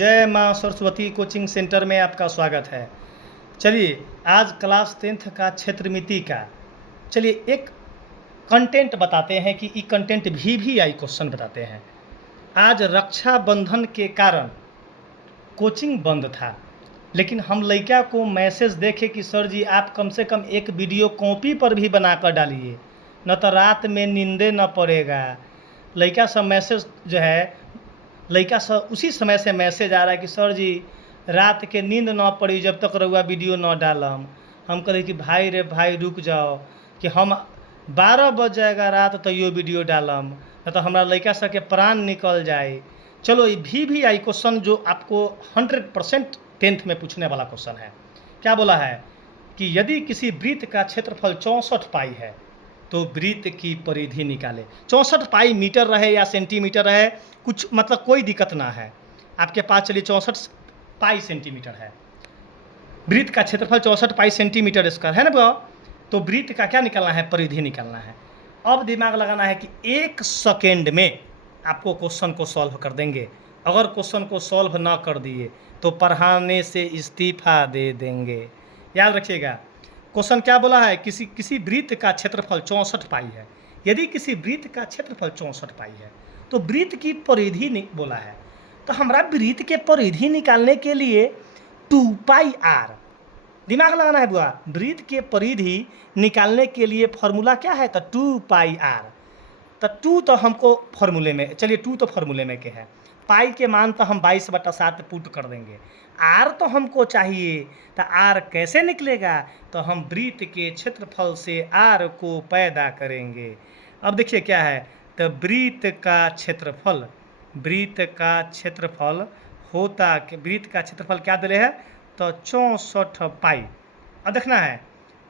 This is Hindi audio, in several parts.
जय माँ सरस्वती कोचिंग सेंटर में आपका स्वागत है। चलिए आज क्लास 10th का क्षेत्रमिति का चलिए एक कंटेंट बताते हैं कि ई कंटेंट भी आई क्वेश्चन बताते हैं। आज रक्षाबंधन के कारण कोचिंग बंद था, लेकिन हम लड़का को मैसेज देखे कि सर जी आप कम से कम एक वीडियो कॉपी पर भी बना कर डालिए, न तो रात में नींदे न पड़ेगा। लड़का सब मैसेज जो है लड़का सब उसी समय से मैसेज आ रहा है कि सर जी रात के नींद न पड़ी जब तक रउआ वीडियो न डालम। हम कहे कि भाई रे भाई रुक जाओ कि हम 12 बज जाएगा रात तो यो वीडियो डालम, न तो हमारा लड़का सब के प्राण निकल जाए। चलो ये भी आई क्वेश्चन जो आपको 100% 10th में पूछने वाला क्वेश्चन है। क्या बोला है कि यदि किसी वृत्त का क्षेत्रफल 64 पाई है तो वृत्त की परिधि निकाले। 64 पाई मीटर रहे या सेंटीमीटर रहे, कुछ मतलब कोई दिक्कत ना है। आपके पास चलिए 64 पाई सेंटीमीटर है, वृत्त का क्षेत्रफल 64 पाई सेंटीमीटर स्क्वायर है ना बो। तो वृत्त का क्या निकालना है, परिधि निकालना है। अब दिमाग लगाना है कि 1 सेकेंड में आपको क्वेश्चन को सॉल्व कर देंगे। अगर क्वेश्चन को सॉल्व ना कर दिए तो पढ़ाने से इस्तीफा दे देंगे। याद रखिएगा क्वेश्चन क्या बोला है, किसी वृत्त का क्षेत्रफल 64 पाई है। यदि किसी वृत्त का क्षेत्रफल 64 पाई है तो वृत्त की परिधि बोला है। तो हमारा वृत्त के परिधि निकालने के लिए 2 पाई आर दिमाग लगाना है बुआ। वृत्त के परिधि निकालने के लिए फॉर्मूला क्या है, तो 2 पाई आर। तो 2 तो हमको फॉर्मूले में, चलिए 2 तो फॉर्मूले में के है। पाई के मान तो हम 22/7 पुट कर देंगे। आर तो हमको चाहिए, तो आर कैसे निकलेगा, तो हम वृत्त के क्षेत्रफल से आर को पैदा करेंगे। अब देखिए क्या है, तो वृत्त का क्षेत्रफल होता, वृत्त का क्षेत्रफल क्या दिले है, तो 64 पाई। अब देखना है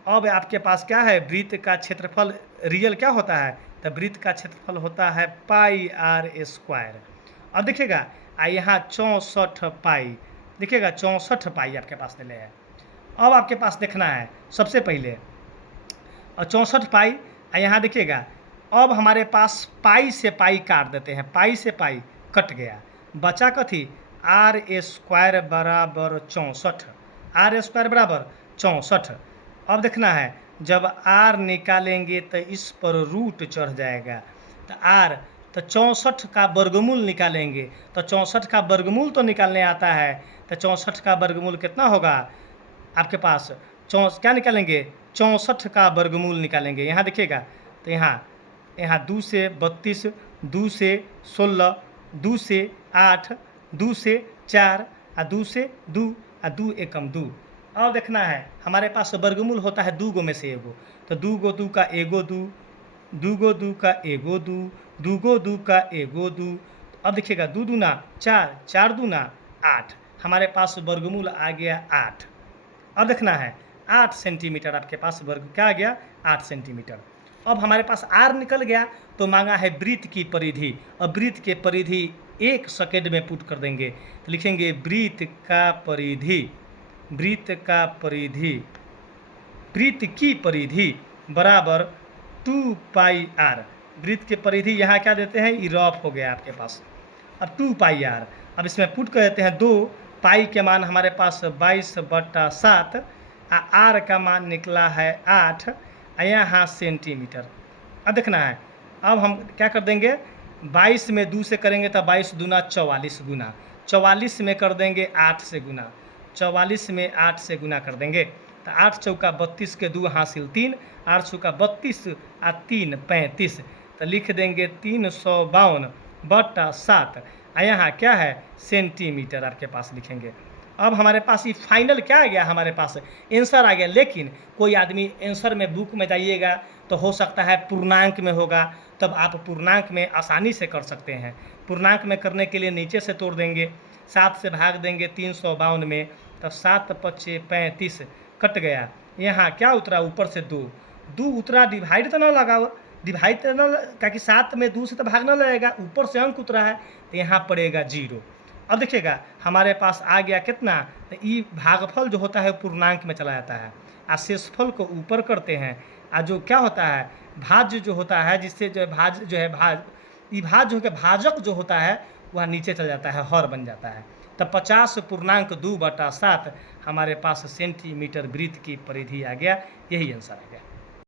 अब आपके पास क्या है, वृत्त का क्षेत्रफल रियल क्या होता है, तो वृत्त का क्षेत्रफल होता है पाई आर स्क्वायर। अब देखिएगा यहाँ 64 पाई, देखिएगा 64 पाई आपके पास दिले है। अब आपके पास देखना है सबसे पहले और 64 पाई, यहाँ देखिएगा अब हमारे पास पाई से पाई काट देते हैं, पाई से पाई कट गया, बचा कथी, आर स्क्वायर बराबर 64, आर स्क्वायर बराबर 64। अब देखना है जब आर निकालेंगे तो इस पर रूट चढ़ जाएगा, तो आर तो 64 का वर्गमूल निकालेंगे, तो 64 का वर्गमूल तो निकालने आता है, तो 64 का वर्गमूल कितना होगा आपके पास, क्या निकालेंगे, 64 का वर्गमूल निकालेंगे। यहाँ देखिएगा तो यहाँ 2 से 32, 2 से 16, 2 से 8, 2 से 4 और 2 से 2 और 2 एकम 2। और देखना है हमारे पास वर्गमूल होता है 2 गो में से एगो, तो 2 गो 2 का एगो 2, 2 गो 2 का एगो 2, 2 गो 2 का एगो 2। अब देखिएगा 2 दूना 4, 4 दूना 8, हमारे पास वर्गमूल आ गया 8। अब देखना है 8 सेंटीमीटर आपके पास वर्ग क्या आ गया, 8 सेंटीमीटर। अब हमारे पास आर निकल गया, तो मांगा है वृत्त की परिधि। अब वृत्त के परिधि 1 सेकेंड में पुट कर देंगे, तो लिखेंगे वृत्त की परिधि बराबर 2 पाई आर। वृत्त के परिधि यहाँ क्या देते हैं, ई रफ हो गया आपके पास। अब 2 पाई आर, अब इसमें पुट कर देते हैं 2, पाई के मान हमारे पास 22/7, आर का मान निकला है 8, यहाँ सेंटीमीटर। अब देखना है अब हम क्या कर देंगे, 22 में 2 से करेंगे तो 22 दूना 44 गुना, 44 में कर देंगे 8 से गुना, 44 में 8 से गुना कर देंगे, तो 8 चौका 32 के 2 हासिल 3, 8 चौका 32 और 3 35, तो लिख देंगे 352/7। यहाँ क्या है, सेंटीमीटर आपके पास लिखेंगे। अब हमारे पास ये फाइनल क्या आ गया, हमारे पास आंसर आ गया। लेकिन कोई आदमी आंसर में बुक में जाइएगा तो हो सकता है पूर्णांक में होगा, तब आप पूर्णांक में आसानी से कर सकते हैं। पूर्णांक में करने के लिए नीचे से तोड़ देंगे, 7 से भाग देंगे 352 में, तो 7 पच्चे 35 कट गया। यहाँ क्या उतरा, ऊपर से 2 उतरा, डिवाइड तो ना लगाओ, डिवाइड तो ना, क्योंकि 7 में 2 से तो भाग ना लगेगा, ऊपर से अंक उतरा है तो यहाँ पड़ेगा 0। अब देखिएगा हमारे पास आ गया कितना, तो ये भागफल जो होता है पूर्णांक में चला जाता है, और शेषफल को ऊपर करते हैं, और जो क्या होता है भाज्य जो होता है, जिससे जो भाज्य जो है भाजक जो होता है वह नीचे चल जाता है, हर बन जाता है। तो 50.2/7 हमारे पास सेंटीमीटर वृत्त की परिधि आ गया। यही आंसर आ गया।